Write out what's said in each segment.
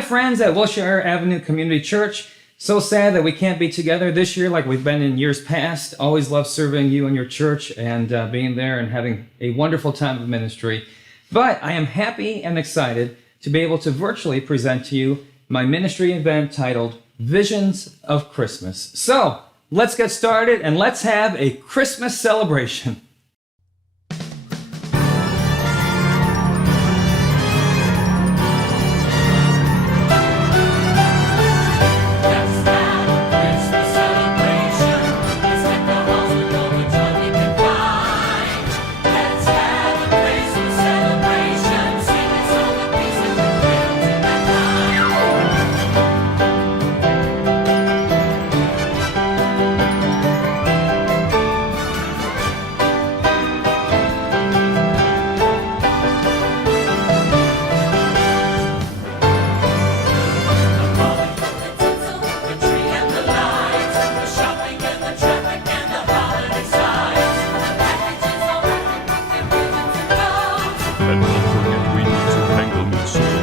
Hi, friends at Wilshire Avenue Community Church. So sad that we can't be together this year like we've been in years past. Always love serving you and your church and being there and having a wonderful time of ministry. But I am happy and excited to be able to virtually present to you my ministry event titled Visions of Christmas. So let's get started and let's have a Christmas celebration. And don't forget, we need to tangle new Zsolt.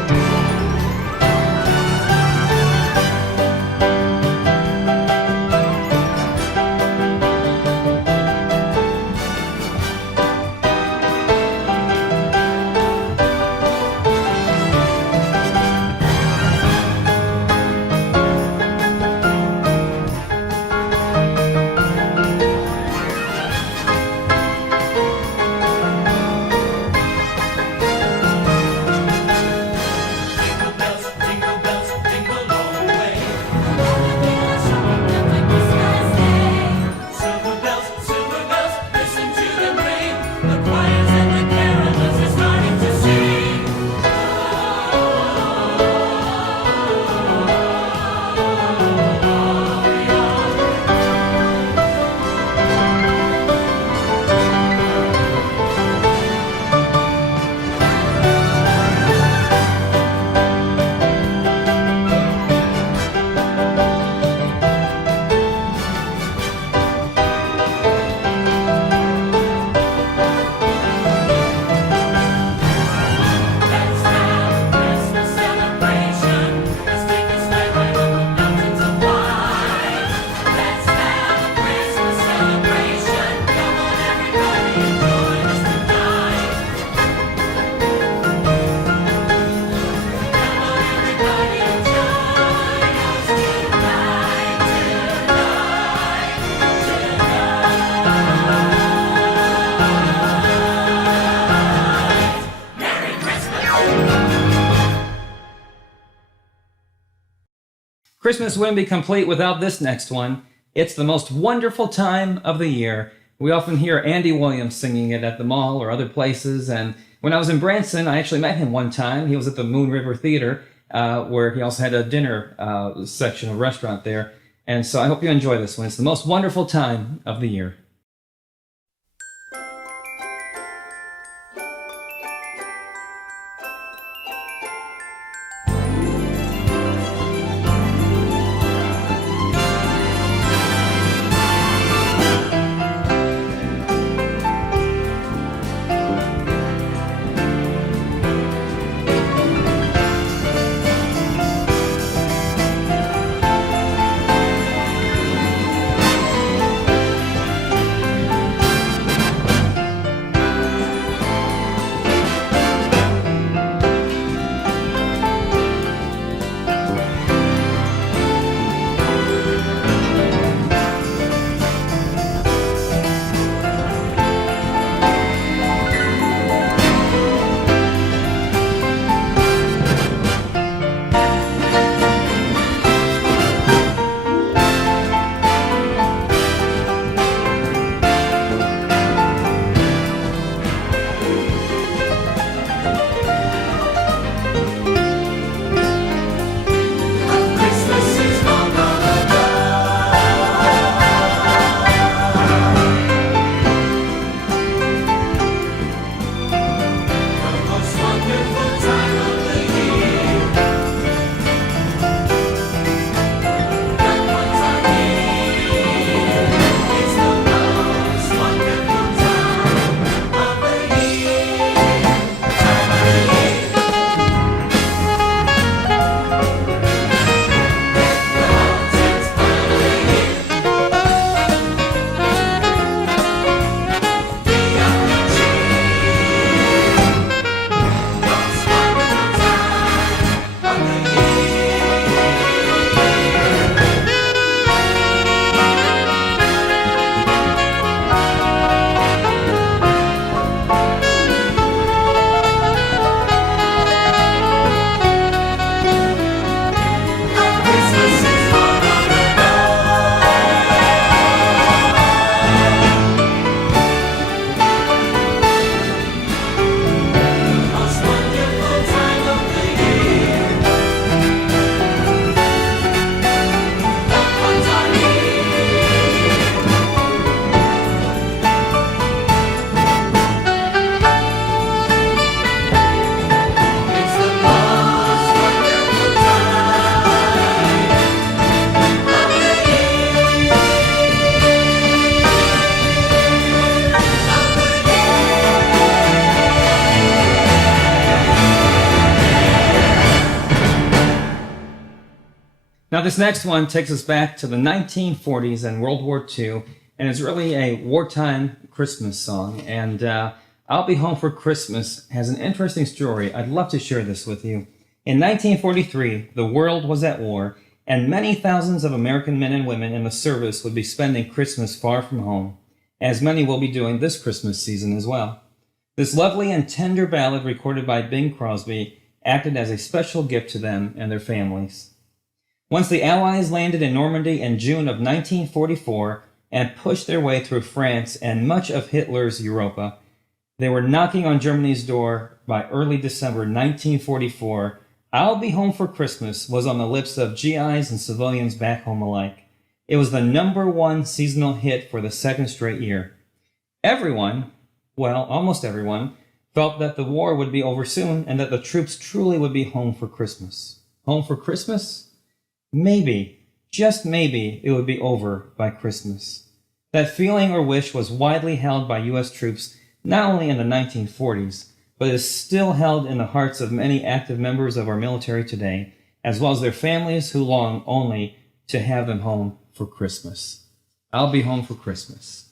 Christmas wouldn't be complete without this next one. It's the most wonderful time of the year. We often hear Andy Williams singing it at the mall or other places, and when I was in Branson, I actually met him one time. He was at the Moon River Theater, where he also had a dinner section, a restaurant there. And so I hope you enjoy this one. It's the most wonderful time of the year. Now, this next one takes us back to the 1940s and World War II, and it's really a wartime Christmas song. And I'll Be Home for Christmas has an interesting story. I'd love to share this with you. In 1943, the world was at war, and many thousands of American men and women in the service would be spending Christmas far from home, as many will be doing this Christmas season as well. This lovely and tender ballad recorded by Bing Crosby acted as a special gift to them and their families. Once the Allies landed in Normandy in June of 1944 and pushed their way through France and much of Hitler's Europa, they were knocking on Germany's door by early December 1944. I'll Be Home for Christmas was on the lips of GIs and civilians back home alike. It was the #1 seasonal hit for the second straight year. Everyone, well, almost everyone, felt that the war would be over soon and that the troops truly would be home for Christmas. Home for Christmas? Maybe, just maybe, it would be over by Christmas. That feeling or wish was widely held by U.S. troops not only in the 1940s, but is still held in the hearts of many active members of our military today, as well as their families who long only to have them home for Christmas. I'll be home for Christmas.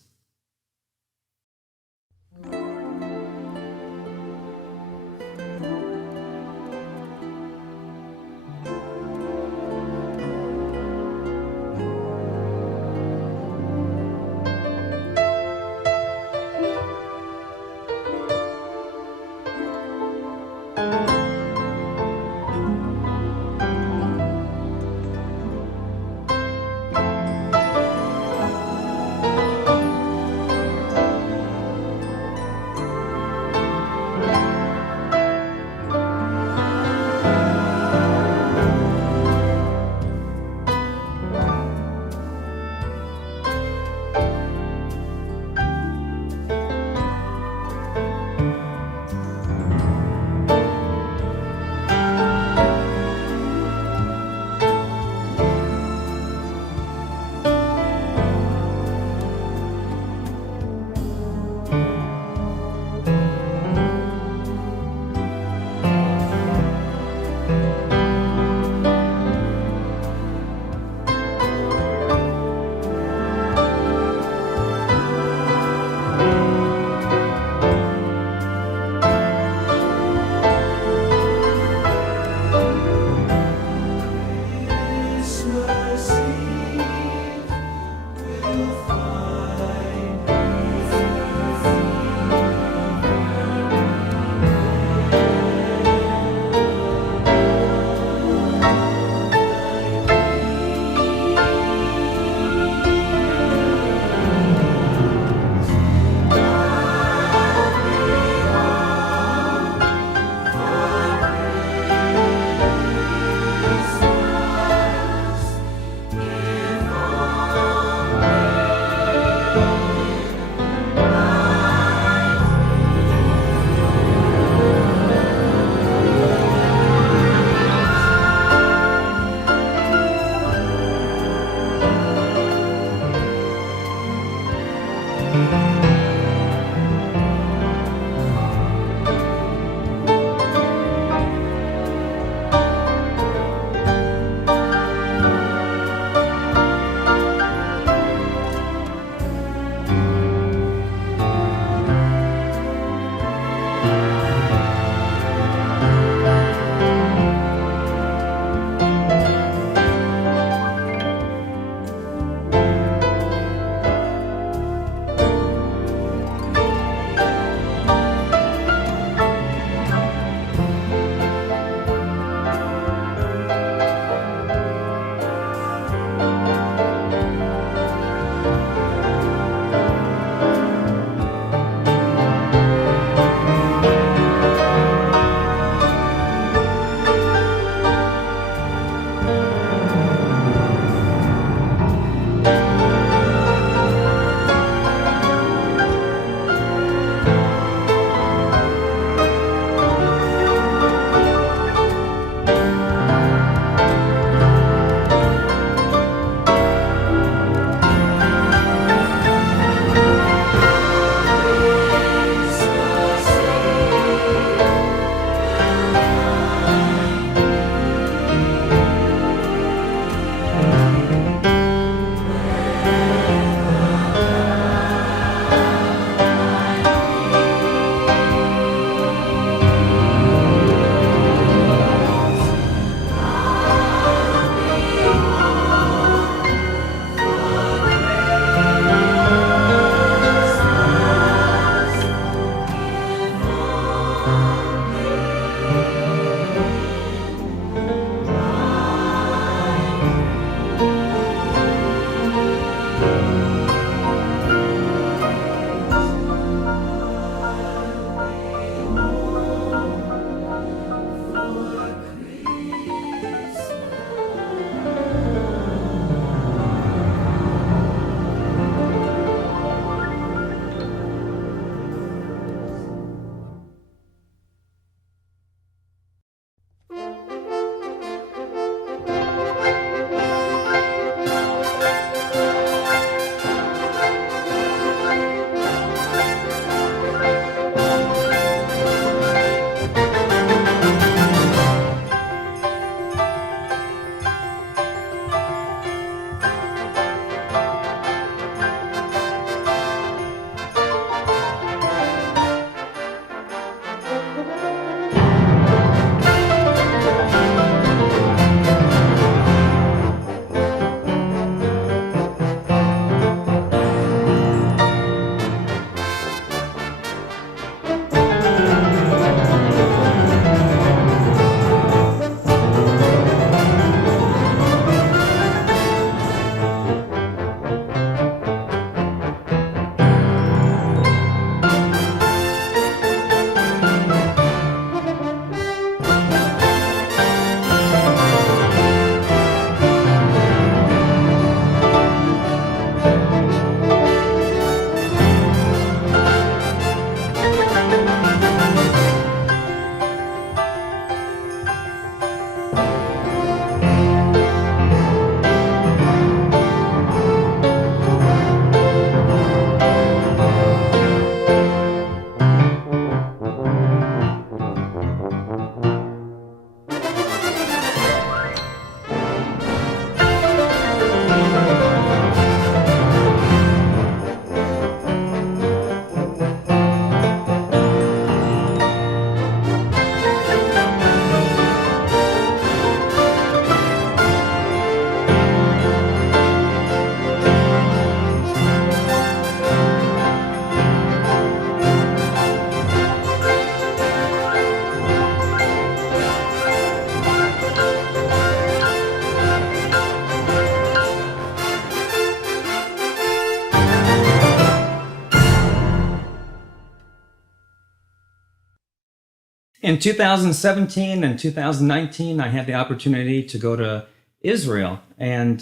In 2017 and 2019, I had the opportunity to go to Israel, and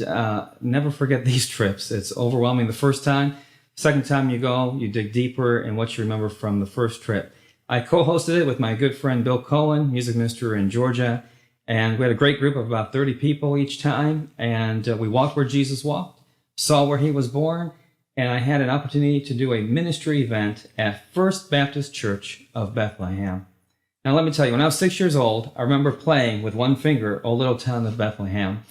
never forget these trips. It's overwhelming the first time. Second time you go, you dig deeper in what you remember from the first trip. I co-hosted it with my good friend Bill Cohen, music minister in Georgia, and we had a great group of about 30 people each time, and we walked where Jesus walked, saw where he was born, and I had an opportunity to do a ministry event at First Baptist Church of Bethlehem. Now let me tell you, when I was 6 years old, I remember playing with one finger, O Little Town of Bethlehem,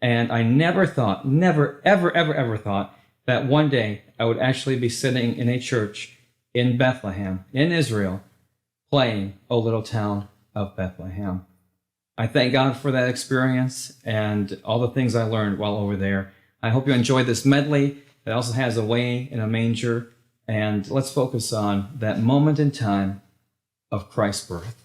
and I never thought, ever thought that one day I would actually be sitting in a church in Bethlehem, in Israel, playing O Little Town of Bethlehem. I thank God for that experience and all the things I learned while over there. I hope you enjoyed this medley. It also has a way in a manger, and let's focus on that moment in time of Christ's birth.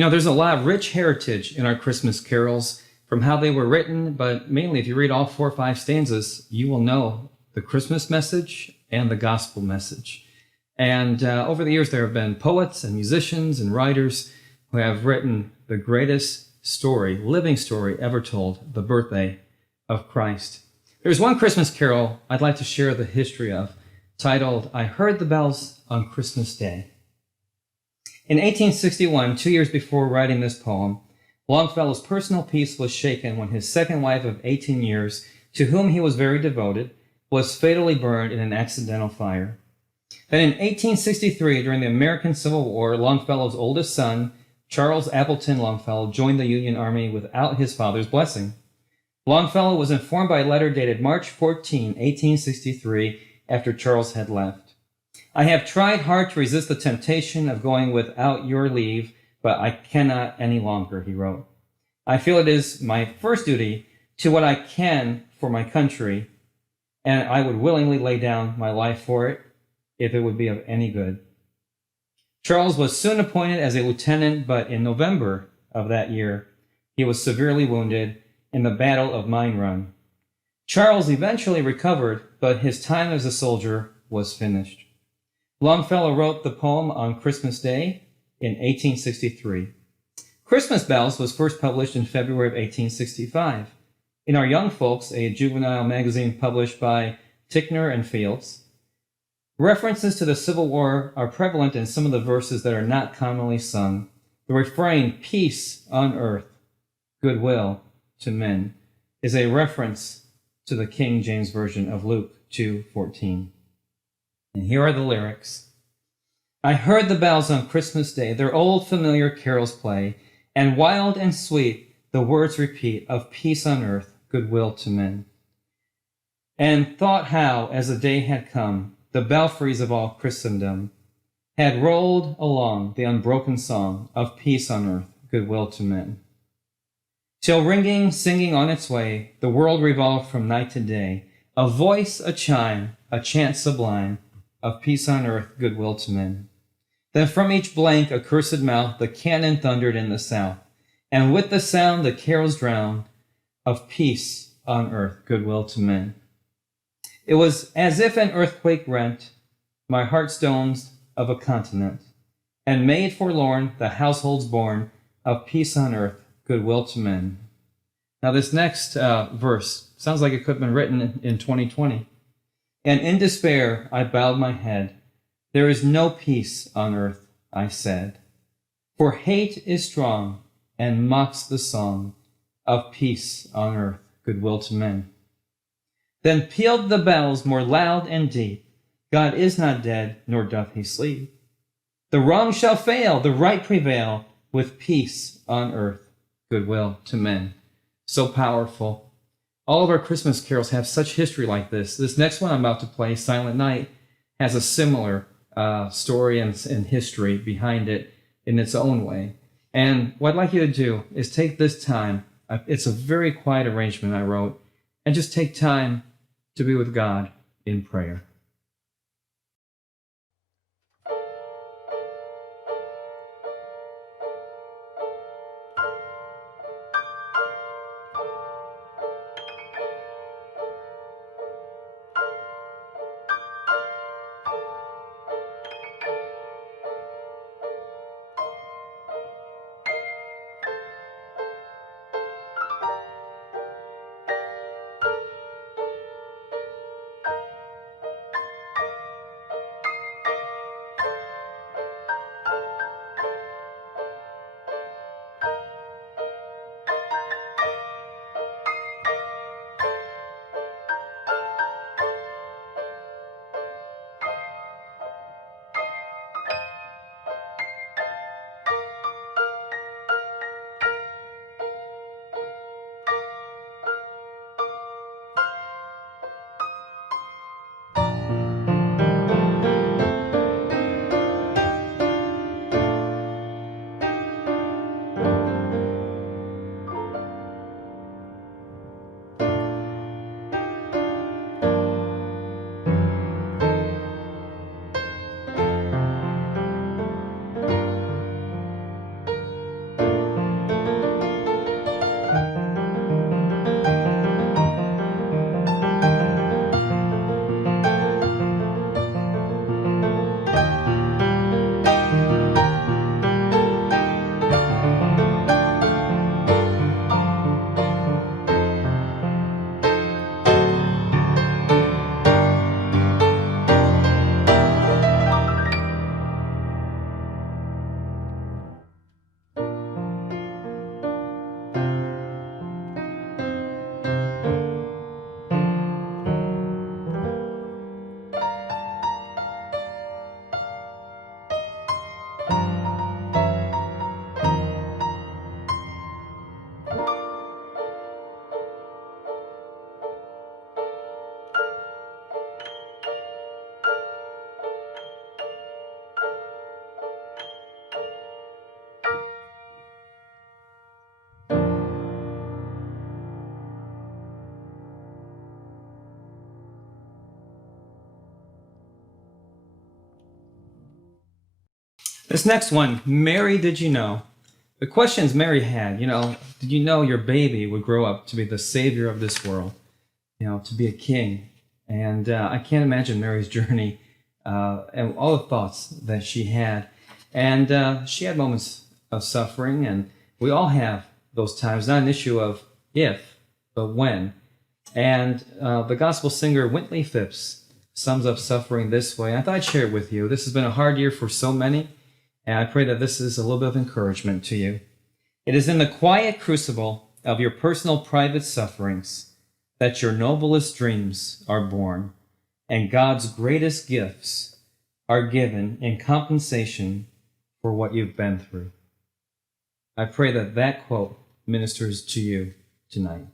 You know, there's a lot of rich heritage in our Christmas carols from how they were written, but mainly if you read all 4 or 5 stanzas, you will know the Christmas message and the gospel message. And over the years, there have been poets and musicians and writers who have written the greatest story, living story ever told, the birthday of Christ. There's one Christmas carol I'd like to share the history of, titled, I Heard the Bells on Christmas Day. In 1861, 2 years before writing this poem, Longfellow's personal peace was shaken when his second wife of 18 years, to whom he was very devoted, was fatally burned in an accidental fire. Then in 1863, during the American Civil War, Longfellow's oldest son, Charles Appleton Longfellow, joined the Union Army without his father's blessing. Longfellow was informed by a letter dated March 14, 1863, after Charles had left. I have tried hard to resist the temptation of going without your leave, but I cannot any longer, he wrote. I feel it is my first duty to what I can for my country, and I would willingly lay down my life for it if it would be of any good. Charles was soon appointed as a lieutenant, but in November of that year, he was severely wounded in the Battle of Mine Run. Charles eventually recovered, but his time as a soldier was finished. Longfellow wrote the poem on Christmas Day in 1863. Christmas Bells was first published in February of 1865. In Our Young Folks, a juvenile magazine published by Ticknor and Fields, references to the Civil War are prevalent in some of the verses that are not commonly sung. The refrain, peace on earth, goodwill to men, is a reference to the King James Version of Luke 2:14. And here are the lyrics. I heard the bells on Christmas Day, their old familiar carols play, and wild and sweet the words repeat of peace on earth, goodwill to men. And thought how, as the day had come, the belfries of all Christendom had rolled along the unbroken song of peace on earth, goodwill to men. Till ringing, singing on its way, the world revolved from night to day, a voice, a chime, a chant sublime of peace on earth, goodwill to men. Then from each blank, accursed mouth, the cannon thundered in the south, and with the sound the carols drowned of peace on earth, goodwill to men. It was as if an earthquake rent my heartstones of a continent, and made forlorn the households born of peace on earth, goodwill to men. Now this next verse sounds like it could have been written in 2020. And in despair I bowed my head. There is no peace on earth, I said. For hate is strong and mocks the song of peace on earth, goodwill to men. Then pealed the bells more loud and deep. God is not dead, nor doth he sleep. The wrong shall fail, the right prevail, with peace on earth, goodwill to men. So powerful. All of our Christmas carols have such history like this. This next one I'm about to play, Silent Night, has a similar story and history behind it in its own way. And what I'd like you to do is take this time. It's a very quiet arrangement I wrote. And just take time to be with God in prayer. This next one, Mary, did you know? The questions Mary had, did you know your baby would grow up to be the savior of this world, to be a king? And I can't imagine Mary's journey and all the thoughts that she had. And she had moments of suffering, and we all have those times, not an issue of if, but when. And the gospel singer Wintley Phipps sums up suffering this way. I thought I'd share it with you. This has been a hard year for so many, and I pray that this is a little bit of encouragement to you. It is in the quiet crucible of your personal private sufferings that your noblest dreams are born, and God's greatest gifts are given in compensation for what you've been through. I pray that that quote ministers to you tonight.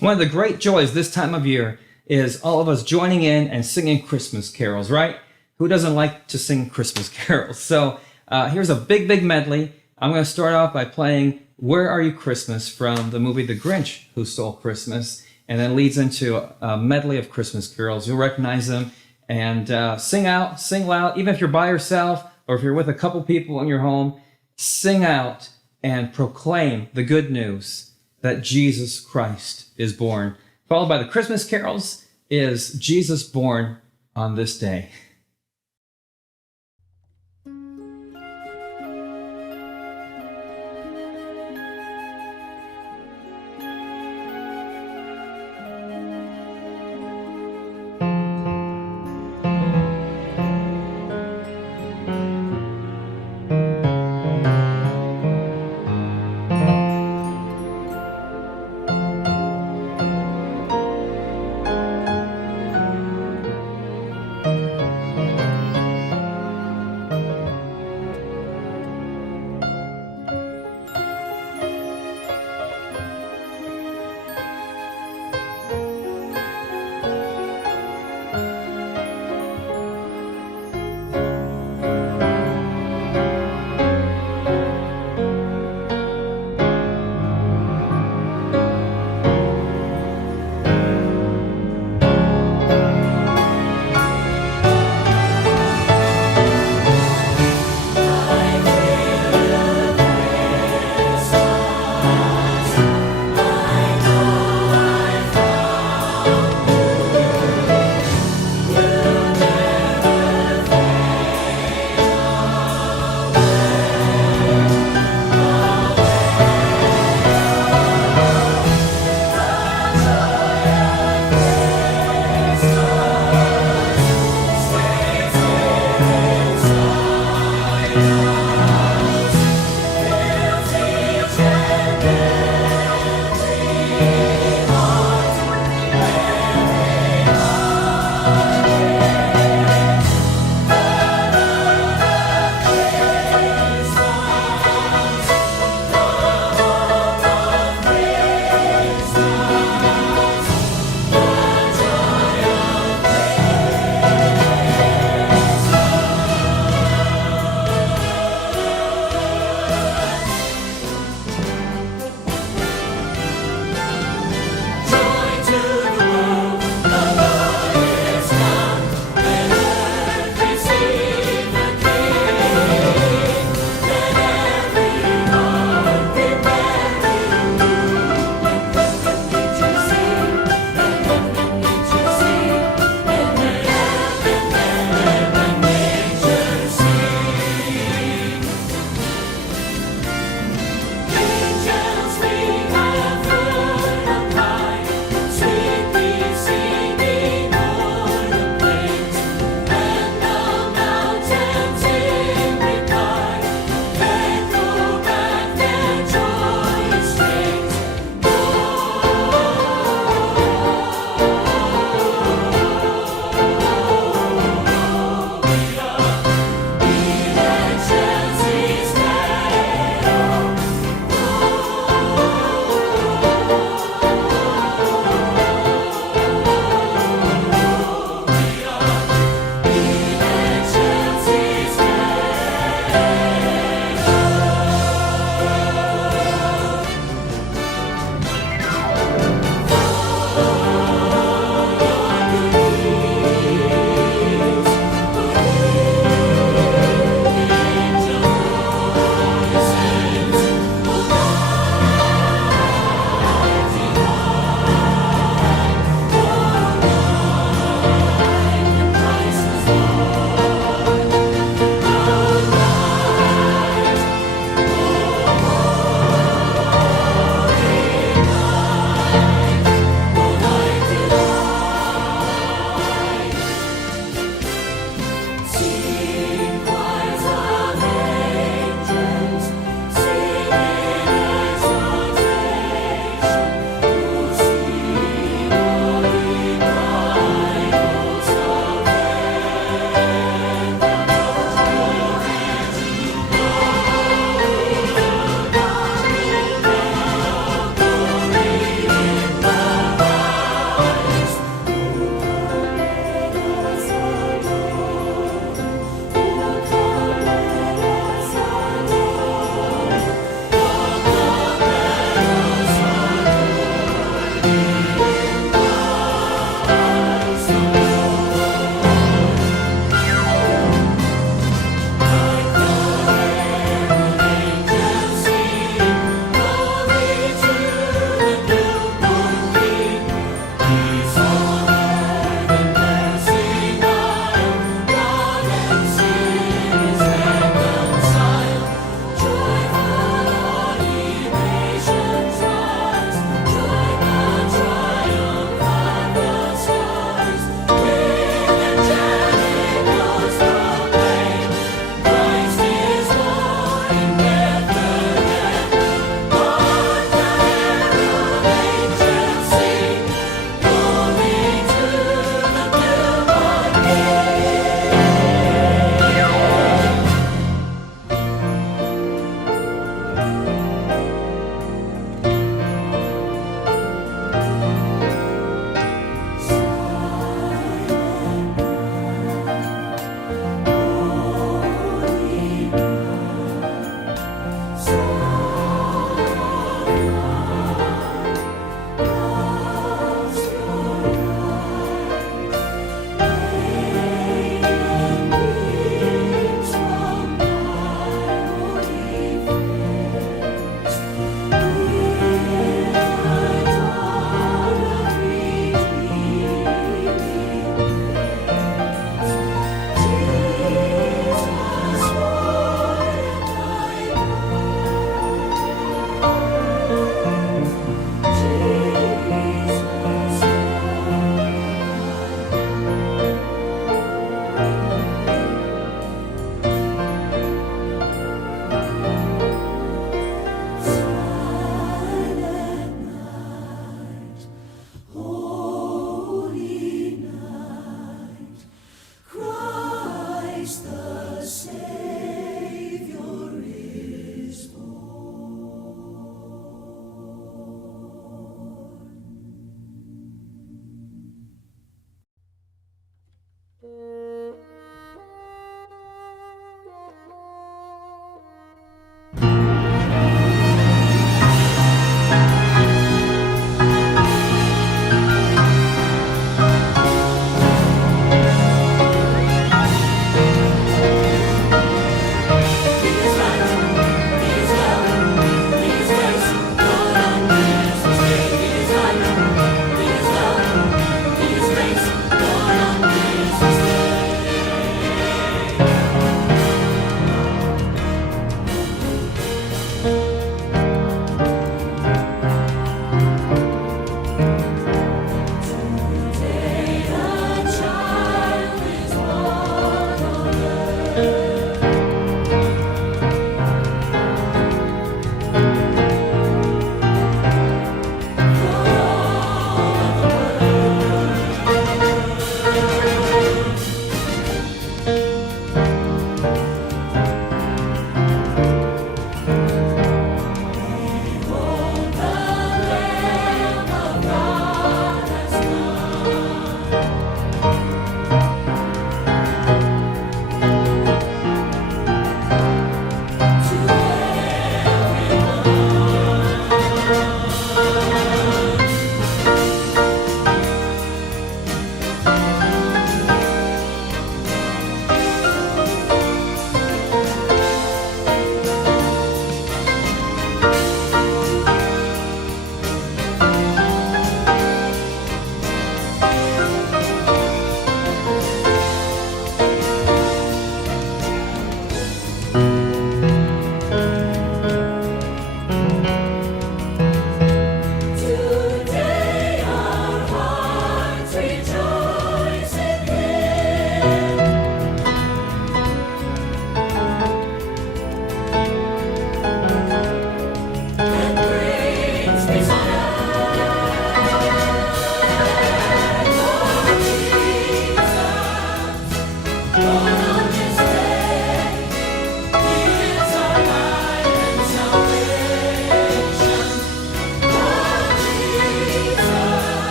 One of the great joys this time of year is all of us joining in and singing Christmas carols, right? Who doesn't like to sing Christmas carols? So here's a big, big medley. I'm going to start off by playing Where Are You Christmas from the movie The Grinch Who Stole Christmas. and then leads into a medley of Christmas carols. You'll recognize them, and sing out, sing loud. Even if you're by yourself or if you're with a couple people in your home, sing out and proclaim the good news that Jesus Christ is born. Followed by the Christmas carols is Jesus born on this day.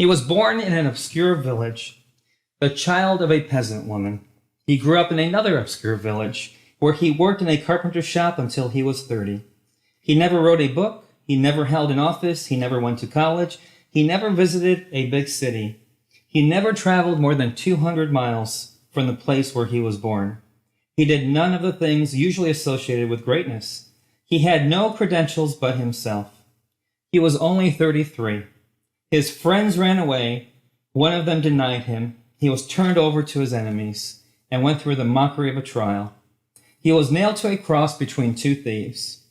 He was born in an obscure village, the child of a peasant woman. He grew up in another obscure village, where he worked in a carpenter shop until he was 30. He never wrote a book, he never held an office, he never went to college, he never visited a big city. He never traveled more than 200 miles from the place where he was born. He did none of the things usually associated with greatness. He had no credentials but himself. He was only 33. His friends ran away. One of them denied him. He was turned over to his enemies and went through the mockery of a trial. He was nailed to a cross between two thieves.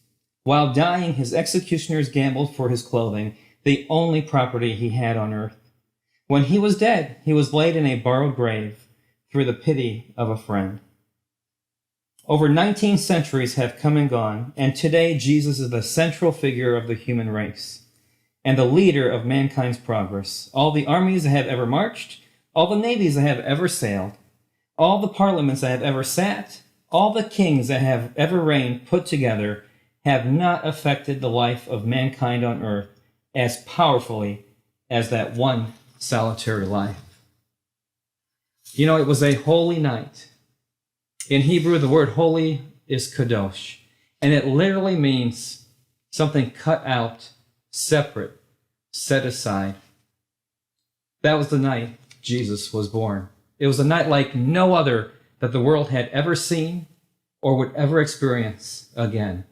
While dying, his executioners gambled for his clothing, the only property he had on earth. When he was dead, he was laid in a borrowed grave through the pity of a friend. Over 19 centuries have come and gone, and today Jesus is the central figure of the human race and the leader of mankind's progress. All the armies that have ever marched, all the navies that have ever sailed, all the parliaments that have ever sat, all the kings that have ever reigned put together have not affected the life of mankind on earth as powerfully as that one solitary life. You know, it was a holy night. In Hebrew, the word holy is kadosh, and it literally means something cut out, separate, set aside. That was the night Jesus was born. It was a night like no other that the world had ever seen or would ever experience again.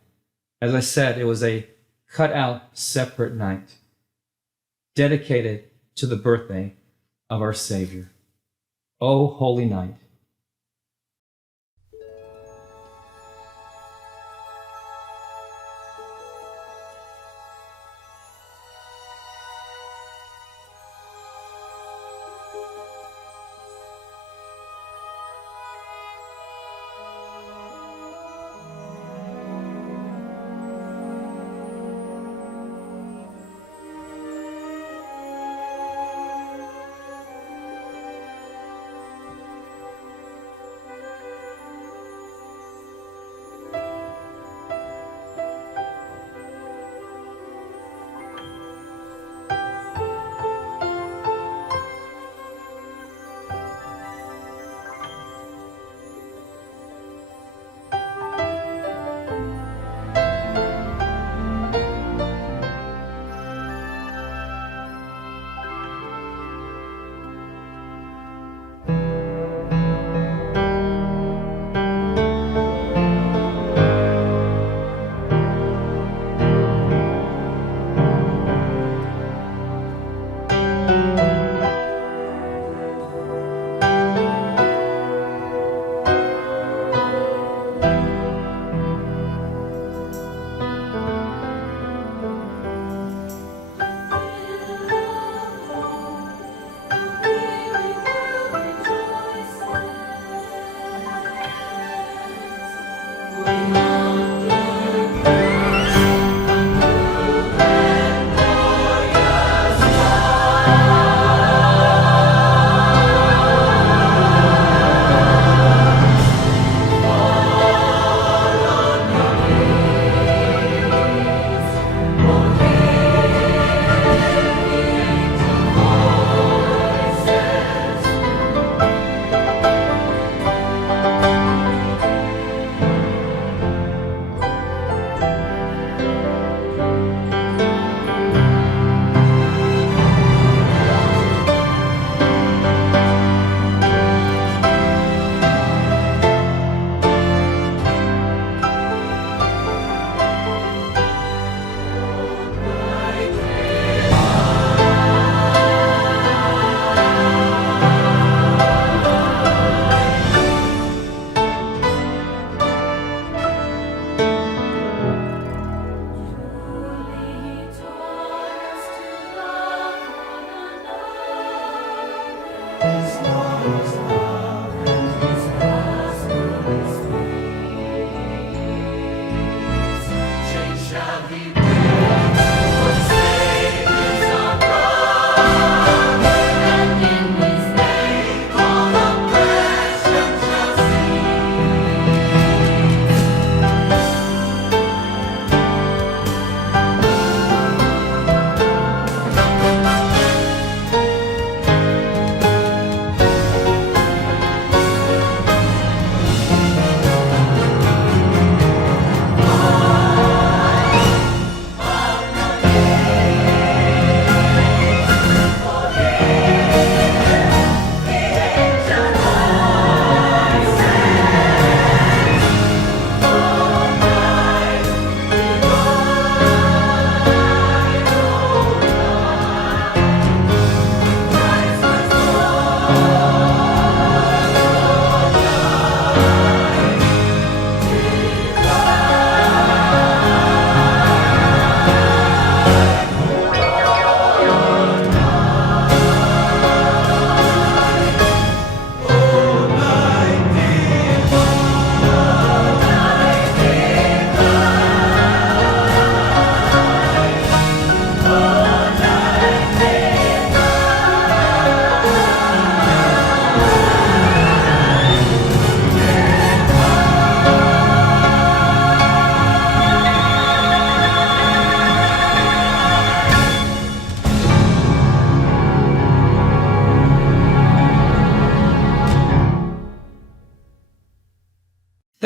As I said, it was a cut out, separate night, dedicated to the birthday of our Savior. O holy night.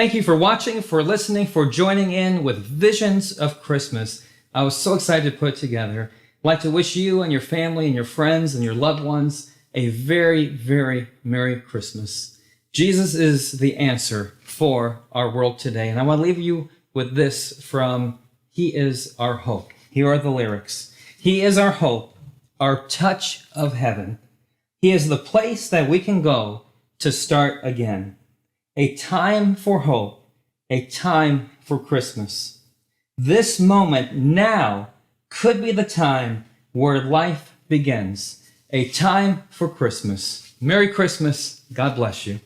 Thank you for watching, for listening, for joining in with Visions of Christmas. I was so excited to put it together. I'd like to wish you and your family and your friends and your loved ones a very, very Merry Christmas. Jesus is the answer for our world today. And I want to leave you with this from He is Our Hope. Here are the lyrics. He is our hope, our touch of heaven. He is the place that we can go to start again. A time for hope, a time for Christmas. This moment now could be the time where life begins. A time for Christmas. Merry Christmas. God bless you.